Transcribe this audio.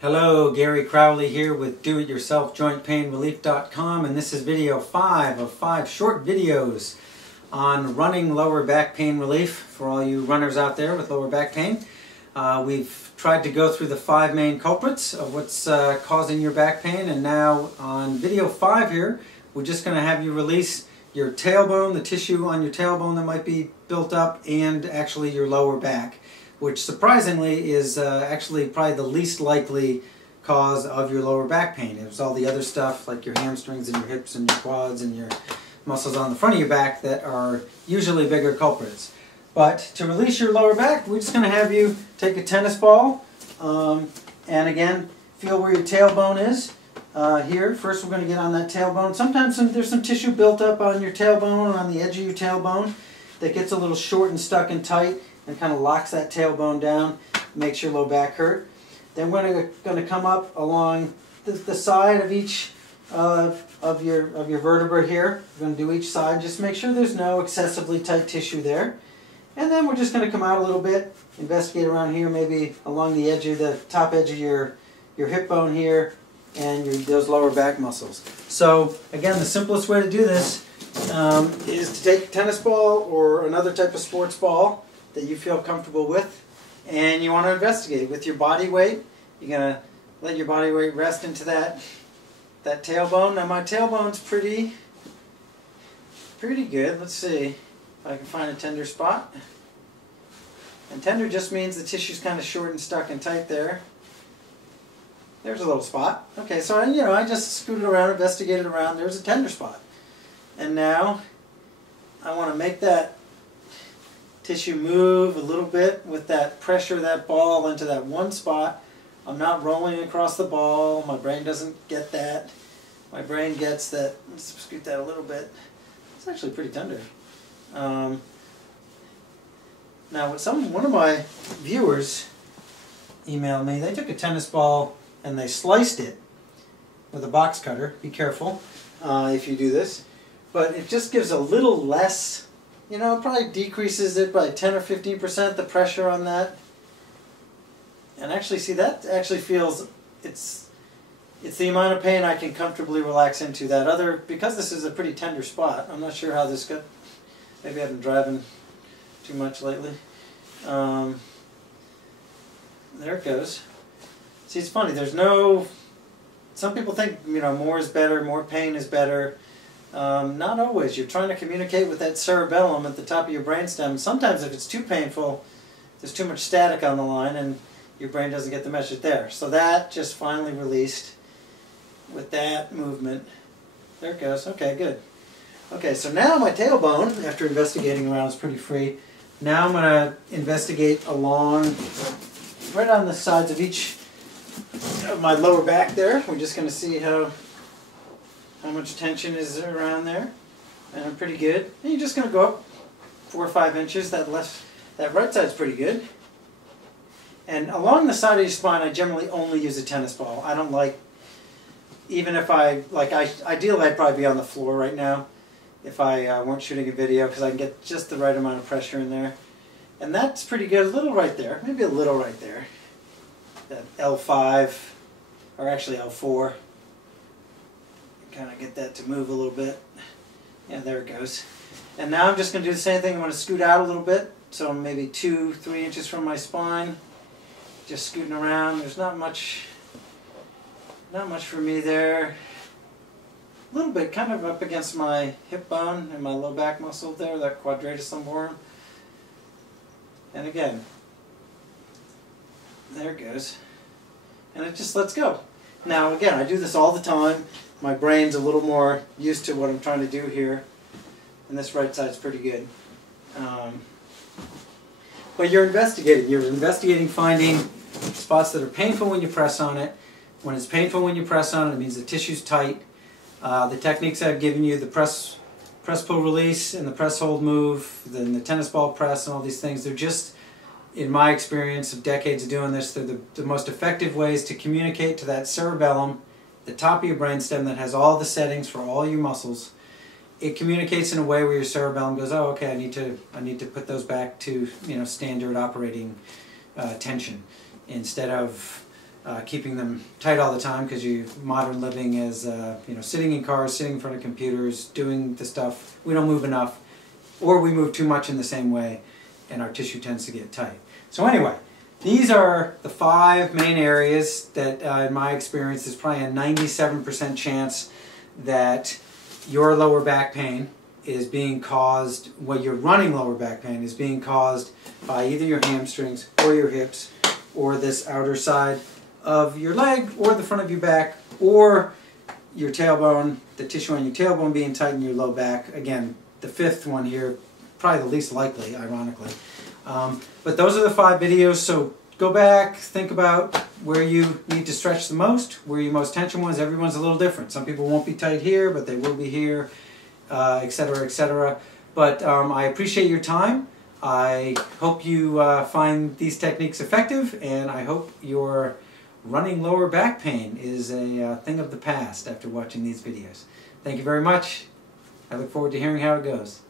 Hello, Gary Crowley here with DoItYourselfJointPainRelief.com, and this is video 5 of 5 short videos on running lower back pain relief for all you runners out there with lower back pain. We've tried to go through the 5 main culprits of what's causing your back pain, and now on video 5 here, we're just going to have you release your tailbone, the tissue on your tailbone that might be built up, and actually your lower back, which surprisingly is actually probably the least likely cause of your lower back pain. It was all the other stuff like your hamstrings and your hips and your quads and your muscles on the front of your back that are usually bigger culprits. But to release your lower back, we're just going to have you take a tennis ball and again feel where your tailbone is. Here, first we're going to get on that tailbone. Sometimes there's some tissue built up on your tailbone, on the edge of your tailbone, that gets a little short and stuck and tight and kind of locks that tailbone down, makes your low back hurt. Then we're going to come up along the side of each of your vertebra here. We're going to do each side. Just make sure there's no excessively tight tissue there. And then we're just going to come out a little bit, investigate around here, maybe along the edge of the top edge of your hip bone here, and those lower back muscles. So again, the simplest way to do this is to take a tennis ball or another type of sports ball that you feel comfortable with, and you want to investigate with your body weight. You're going to let your body weight rest into that tailbone. Now my tailbone's pretty good. Let's see if I can find a tender spot. And tender just means the tissue's kind of short and stuck and tight there. There's a little spot. Okay, so I just scooted around, investigated around. There's a tender spot. And now I want to make that tissue move a little bit with that pressure of that ball into that one spot. I'm not rolling across the ball. My brain doesn't get that. My brain gets that. Let's scoot that a little bit. It's actually pretty tender. Now, one of my viewers emailed me. They took a tennis ball and they sliced it with a box cutter. Be careful if you do this. But it just gives a little less. It probably decreases it by 10 or 15%, the pressure on that. And actually, see, that actually feels, it's the amount of pain I can comfortably relax into. That other, because this is a pretty tender spot, I'm not sure how this got, maybe I've been driving too much lately. There it goes. See, it's funny, there's no, some people think, more is better, more pain is better. Not always. You're trying to communicate with that cerebellum at the top of your brainstem. Sometimes if it's too painful, there's too much static on the line and your brain doesn't get the message there. So that just finally released with that movement. There it goes. Okay, good. Okay, so now my tailbone, after investigating around, is pretty free. Now I'm going to investigate along, right on the sides of each of my lower back there. We're just going to see how much tension is around there, and I'm pretty good. And you're just going to go up 4 or 5 inches. That right side's pretty good. And along the side of your spine, I generally only use a tennis ball. I don't like, even if ideally I'd probably be on the floor right now if I weren't shooting a video, because I can get just the right amount of pressure in there. And that's pretty good. A little right there, maybe a little right there. That L5, or actually L4. Kind of get that to move a little bit. Yeah, there it goes. And now I'm just going to do the same thing. I'm going to scoot out a little bit, so I'm maybe 2 or 3 inches from my spine. Just scooting around. There's not much for me there. A little bit, kind of up against my hip bone and my low back muscle there, that quadratus lumborum. And again, there it goes. And it just lets go. Now again, I do this all the time. My brain's a little more used to what I'm trying to do here, and this right side's pretty good. But you're investigating. You're investigating finding spots that are painful when you press on it. When it's painful when you press on it, it means the tissue's tight. The techniques I've given you, the press pull release and the press hold move, then the tennis ball press and all these things, they're just, in my experience of decades of doing this, they're the most effective ways to communicate to that cerebellum, the top of your brainstem that has all the settings for all your muscles. It communicates in a way where your cerebellum goes, oh, okay, I need to put those back to standard operating tension, instead of keeping them tight all the time, because modern living is sitting in cars, sitting in front of computers, doing the stuff. We don't move enough, or we move too much in the same way, and our tissue tends to get tight. So anyway, these are the 5 main areas that, in my experience, there's probably a 97% chance that your lower back pain is being caused, your running lower back pain is being caused by either your hamstrings or your hips, or this outer side of your leg, or the front of your back, or your tailbone, the tissue on your tailbone being tight in your low back. Again, the 5th one here, probably the least likely, ironically. But those are the 5 videos, so go back, think about where you need to stretch the most, where your most tension was. Everyone's a little different. Some people won't be tight here, but they will be here, etc., etc. But I appreciate your time. I hope you find these techniques effective, and I hope your running lower back pain is a thing of the past after watching these videos. Thank you very much. I look forward to hearing how it goes.